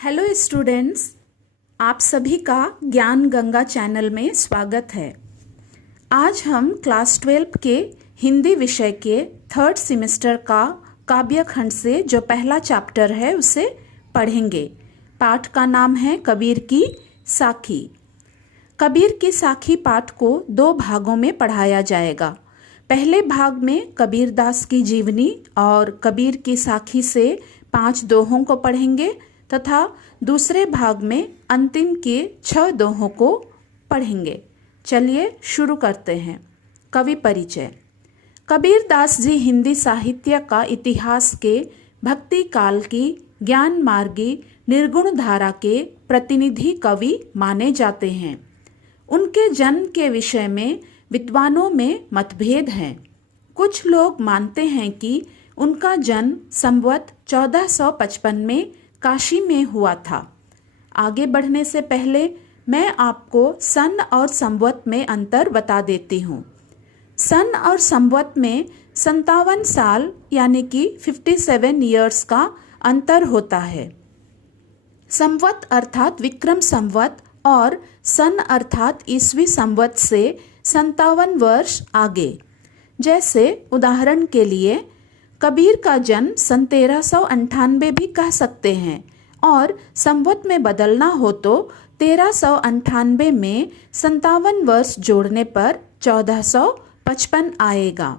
Hello students, आप सभी का ज्ञान गंगा चैनल में स्वागत है। आज हम क्लास 12 के हिंदी विषय के थर्ड सेमेस्टर का काव्य खंड से जो पहला चैप्टर है उसे पढ़ेंगे। पाठ का नाम है कबीर की साखी। कबीर की साखी पाठ को दो भागों में पढ़ाया जाएगा। पहले भाग में कबीर दास की जीवनी और कबीर की साखी से 5 दोहों को पढ़ेंगे तथा दूसरे भाग में अंतिम के 6 दोहों को पढ़ेंगे। चलिए शुरू करते हैं। कवि परिचय। कबीर दास जी हिंदी साहित्य का इतिहास के भक्ति काल की ज्ञान मार्गी निर्गुण धारा के प्रतिनिधि कवि माने जाते हैं। उनके जन्म के विषय में विद्वानों में मतभेद हैं। कुछ लोग मानते हैं कि उनका जन्म संवत 1455 में काशी में हुआ था। आगे बढ़ने से पहले मैं आपको सन और संवत में अंतर बता देती हूँ। सन और संवत में 57 साल यानी कि 57 ईयर्स का अंतर होता है। संवत अर्थात विक्रम संवत और सन अर्थात ईस्वी संवत से 57 वर्ष आगे। जैसे उदाहरण के लिए कबीर का जन्म सन 1398 भी कह सकते हैं और संवत में बदलना हो तो 1398 में 57 वर्ष जोड़ने पर 1455 आएगा।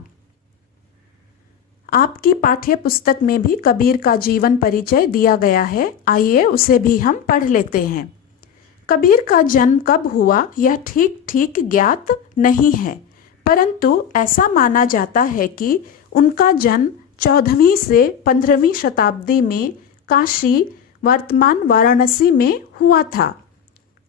आपकी पाठ्य पुस्तक में भी कबीर का जीवन परिचय दिया गया है। आइए उसे भी हम पढ़ लेते हैं। कबीर का जन्म कब हुआ यह ठीक ठीक ज्ञात नहीं है, परंतु ऐसा माना जाता है कि उनका जन्म 14वीं से 15वीं शताब्दी में काशी वर्तमान वाराणसी में हुआ था।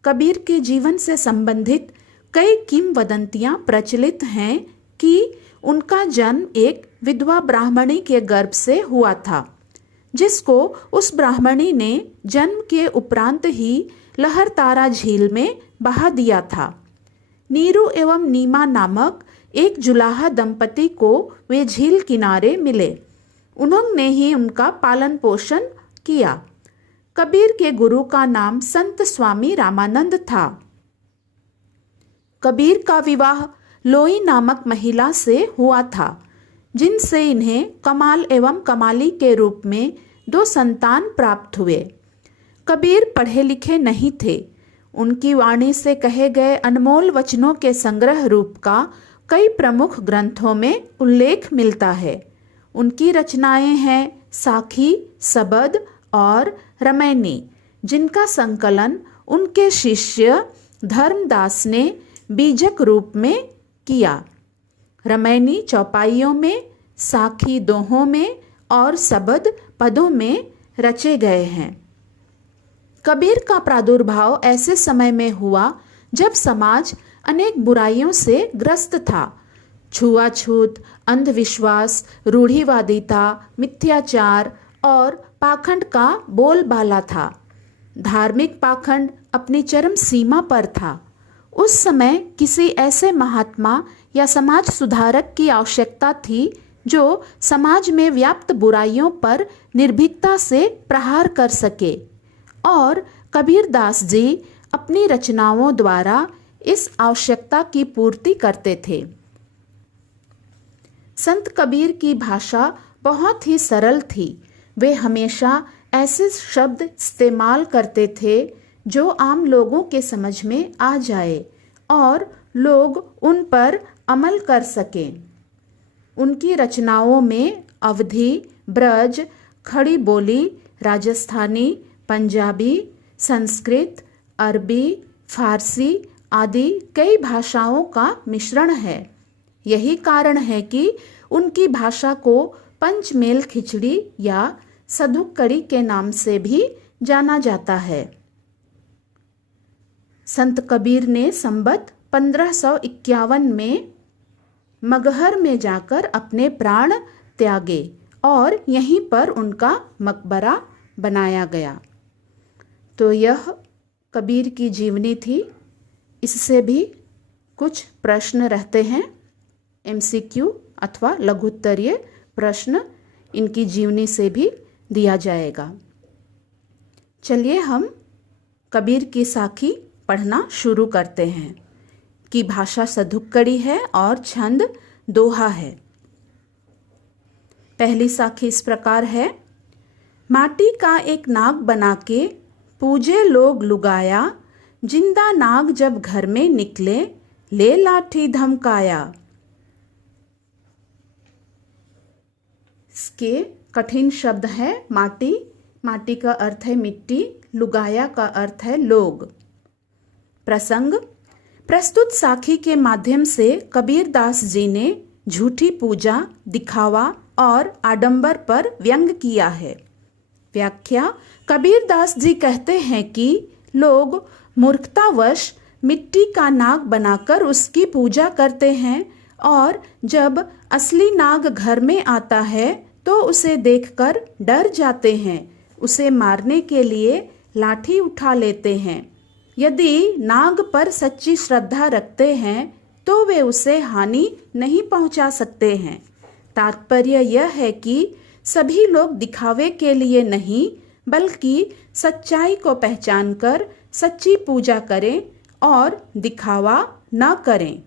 कबीर के जीवन से संबंधित कई किंवदंतियां प्रचलित हैं कि उनका जन्म एक विधवा ब्राह्मणी के गर्भ से हुआ था, जिसको उस ब्राह्मणी ने जन्म के उपरांत ही लहरतारा झील में बहा दिया था। नीरू एवं नीमा नामक एक जुलाहा दंपति को वे झील किनारे मिले। उन्होंने ही उनका पालन पोषण किया। कबीर के गुरु का नाम संत स्वामी रामानंद था। कबीर का विवाह लोई नामक महिला से हुआ था, जिनसे इन्हें कमाल एवं कमाली के रूप में 2 संतान प्राप्त हुए। कबीर पढ़े लिखे नहीं थे। उनकी वाणी से कहे गए अनमोल वचनों के संग्रह रूप का कई प्रमुख ग्रंथों में उल्लेख मिलता है। उनकी रचनाएं हैं साखी, सबद और रमैनी, जिनका संकलन उनके शिष्य धर्मदास ने बीजक रूप में किया। रमैनी चौपाइयों में, साखी दोहों में और सबद पदों में रचे गए हैं। कबीर का प्रादुर्भाव ऐसे समय में हुआ जब समाज अनेक बुराइयों से ग्रस्त था। छुआछूत, अंधविश्वास, रूढ़िवादिता, मिथ्याचार और पाखंड का बोलबाला था। धार्मिक पाखंड अपनी चरम सीमा पर था। उस समय किसी ऐसे महात्मा या समाज सुधारक की आवश्यकता थी जो समाज में व्याप्त बुराइयों पर निर्भीकता से प्रहार कर सके, और कबीर दास जी अपनी रचनाओं द्वारा इस आवश्यकता की पूर्ति करते थे। संत कबीर की भाषा बहुत ही सरल थी। वे हमेशा ऐसे शब्द इस्तेमाल करते थे जो आम लोगों के समझ में आ जाए और लोग उन पर अमल कर सकें। उनकी रचनाओं में अवधी, ब्रज, खड़ी बोली, राजस्थानी, पंजाबी, संस्कृत, अरबी, फारसी आदि कई भाषाओं का मिश्रण है। यही कारण है कि उनकी भाषा को पंचमेल खिचड़ी या सधुक्कड़ी के नाम से भी जाना जाता है। संत कबीर ने संवत 1551 में मगहर में जाकर अपने प्राण त्यागे और यहीं पर उनका मकबरा बनाया गया। तो यह कबीर की जीवनी थी। इससे भी कुछ प्रश्न रहते हैं, MCQ अथवा लघुत्तरीय प्रश्न इनकी जीवनी से भी दिया जाएगा। चलिए हम कबीर की साखी पढ़ना शुरू करते हैं। की भाषा सधुक्कड़ी है और छंद दोहा है। पहली साखी इस प्रकार है। माटी का एक नाग बना के पूजे लोग लुगाया, जिंदा नाग जब घर में निकले ले लाठी धमकाया। इसके कठिन शब्द है माटी। माटी का अर्थ है मिट्टी, लुगाया का अर्थ है लोग। प्रसंग। प्रस्तुत साखी के माध्यम से कबीरदास जी ने झूठी पूजा, दिखावा और आडंबर पर व्यंग किया है। व्याख्या। कबीरदास जी कहते हैं कि लोग मूर्खतावश मिट्टी का नाग बनाकर उसकी पूजा करते हैं और जब असली नाग घर में आता है तो उसे देखकर डर जाते हैं, उसे मारने के लिए लाठी उठा लेते हैं। यदि नाग पर सच्ची श्रद्धा रखते हैं तो वे उसे हानि नहीं पहुंचा सकते हैं। तात्पर्य यह है कि सभी लोग दिखावे के लिए नहीं बल्कि सच्चाई को पहचानकर सच्ची पूजा करें और दिखावा न करें।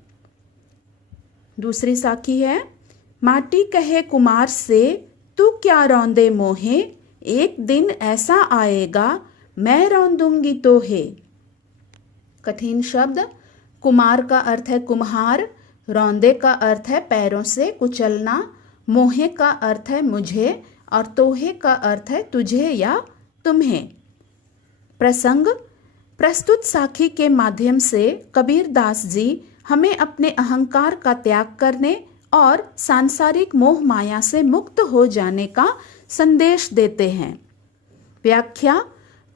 दूसरी साखी है। माटी कहे कुमार से तू क्या रौंदे मोहे, एक दिन ऐसा आएगा मैं रौंदूंगी तोहे। कठिन शब्द। कुमार का अर्थ है कुम्हार, रौंदे का अर्थ है पैरों से कुचलना, मोहे का अर्थ है मुझे और तोहे का अर्थ है तुझे या तुम्हें। प्रसंग। प्रस्तुत साखी के माध्यम से कबीरदास जी हमें अपने अहंकार का त्याग करने और सांसारिक मोह माया से मुक्त हो जाने का संदेश देते हैं। व्याख्या।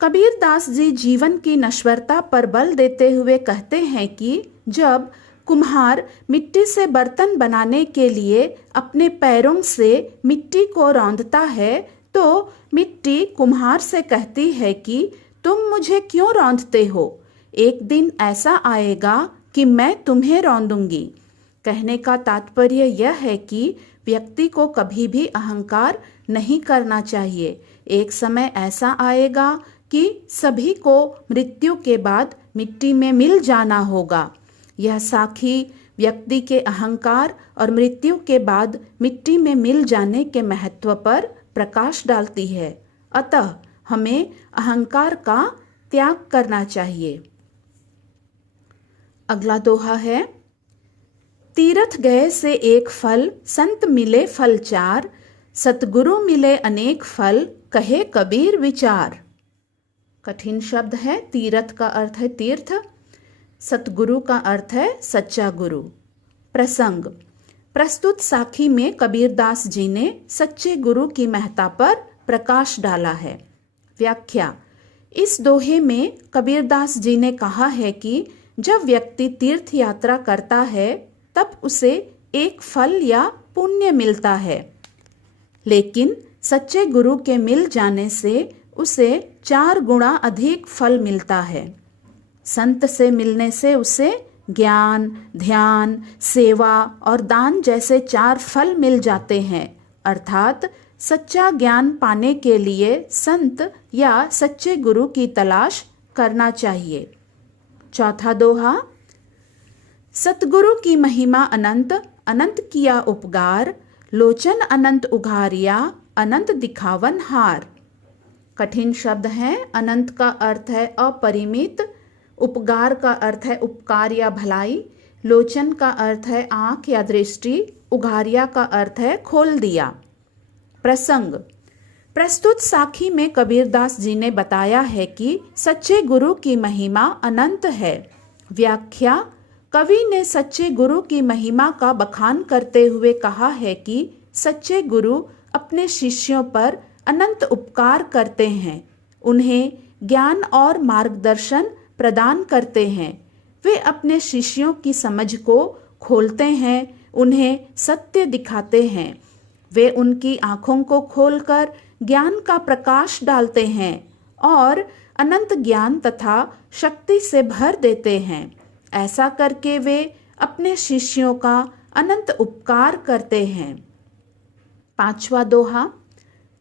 कबीरदास जी जीवन की नश्वरता पर बल देते हुए कहते हैं कि जब कुम्हार मिट्टी से बर्तन बनाने के लिए अपने पैरों से मिट्टी को रौंदता है तो मिट्टी कुम्हार से कहती है कि तुम मुझे क्यों रौंदते हो, एक दिन ऐसा आएगा कि मैं तुम्हें रौंदूंगी। कहने का तात्पर्य यह है कि व्यक्ति को कभी भी अहंकार नहीं करना चाहिए। एक समय ऐसा आएगा कि सभी को मृत्यु के बाद मिट्टी में मिल जाना होगा। यह साखी व्यक्ति के अहंकार और मृत्यु के बाद मिट्टी में मिल जाने के महत्व पर प्रकाश डालती है। अतः हमें अहंकार का त्याग करना चाहिए। अगला दोहा है। तीरथ गए से एक फल, संत मिले फल चार, सतगुरु मिले अनेक फल, कहे कबीर विचार। कठिन शब्द है। तीरथ का अर्थ है तीर्थ, सतगुरु का अर्थ है सच्चा गुरु। प्रसंग। प्रस्तुत साखी में कबीरदास जी ने सच्चे गुरु की महत्ता पर प्रकाश डाला है। व्याख्या। इस दोहे में कबीरदास जी ने कहा है कि जब व्यक्ति तीर्थ यात्रा करता है तब उसे एक फल या पुण्य मिलता है, लेकिन सच्चे गुरु के मिल जाने से उसे 4 गुना अधिक फल मिलता है। संत से मिलने से उसे ज्ञान, ध्यान, सेवा और दान जैसे 4 फल मिल जाते हैं। अर्थात सच्चा ज्ञान पाने के लिए संत या सच्चे गुरु की तलाश करना चाहिए। चौथा दोहा। सतगुरु की महिमा अनंत, अनंत किया उपकार, लोचन अनंत उघारिया, अनंत दिखावन हार। कठिन शब्द है। अनंत का अर्थ है अपरिमित, उपकार का अर्थ है उपकार या भलाई, लोचन का अर्थ है आँख या दृष्टि, उघारिया का अर्थ है खोल दिया। प्रसंग। प्रस्तुत साखी में कबीरदास जी ने बताया है कि सच्चे गुरु की महिमा अनंत है। व्याख्या। कवि ने सच्चे गुरु की महिमा का बखान करते हुए कहा है कि सच्चे गुरु अपने शिष्यों पर अनंत उपकार करते हैं, उन्हें ज्ञान और मार्गदर्शन प्रदान करते हैं। वे अपने शिष्यों की समझ को खोलते हैं, उन्हें सत्य दिखाते हैं। वे उनकी आँखों को खोलकर ज्ञान का प्रकाश डालते हैं और अनंत ज्ञान तथा शक्ति से भर देते हैं। ऐसा करके वे अपने शिष्यों का अनंत उपकार करते हैं। पांचवा दोहा।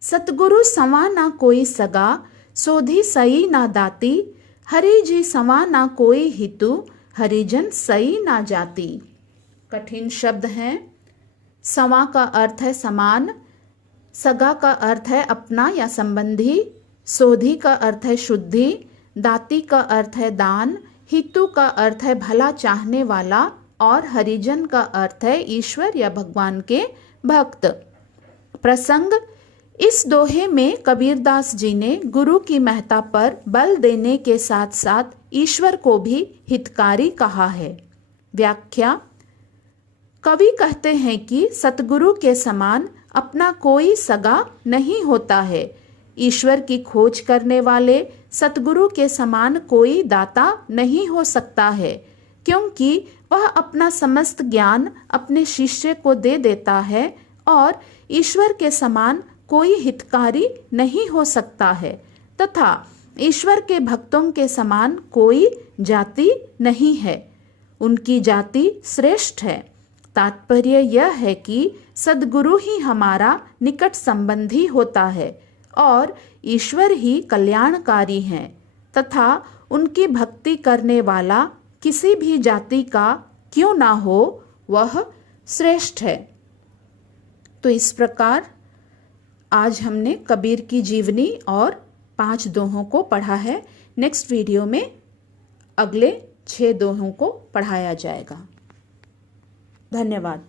सतगुरु सवा ना कोई सगा, सोधी सई ना दाती, हरि जी सवा ना कोई हितु, हरिजन सई ना जाती। कठिन शब्द हैं। सवा का अर्थ है समान, सगा का अर्थ है अपना या संबंधी, सोधी का अर्थ है शुद्धि, दाती का अर्थ है दान, हितु का अर्थ है भला चाहने वाला और हरिजन का अर्थ है ईश्वर या भगवान के भक्त। प्रसंग, इस दोहे में कबीरदास जी ने गुरु की महत्ता पर बल देने के साथ साथ ईश्वर को भी हितकारी कहा है। व्याख्या, कवि कहते हैं कि सतगुरु के समान अपना कोई सगा नहीं होता है। ईश्वर की खोज करने वाले सतगुरु के समान कोई दाता नहीं हो सकता है, क्योंकि वह अपना समस्त ज्ञान अपने शिष्य को दे देता है और ईश्वर के समान कोई हितकारी नहीं हो सकता है तथा ईश्वर के भक्तों के समान कोई जाति नहीं है। उनकी जाति श्रेष्ठ है। तात्पर्य यह है कि सद्गुरु ही हमारा निकट संबंधी होता है और ईश्वर ही कल्याणकारी हैं तथा उनकी भक्ति करने वाला किसी भी जाति का क्यों ना हो, वह श्रेष्ठ है। तो इस प्रकार आज हमने कबीर की जीवनी और 5 दोहों को पढ़ा है। नेक्स्ट वीडियो में अगले 6 दोहों को पढ़ाया जाएगा। धन्यवाद।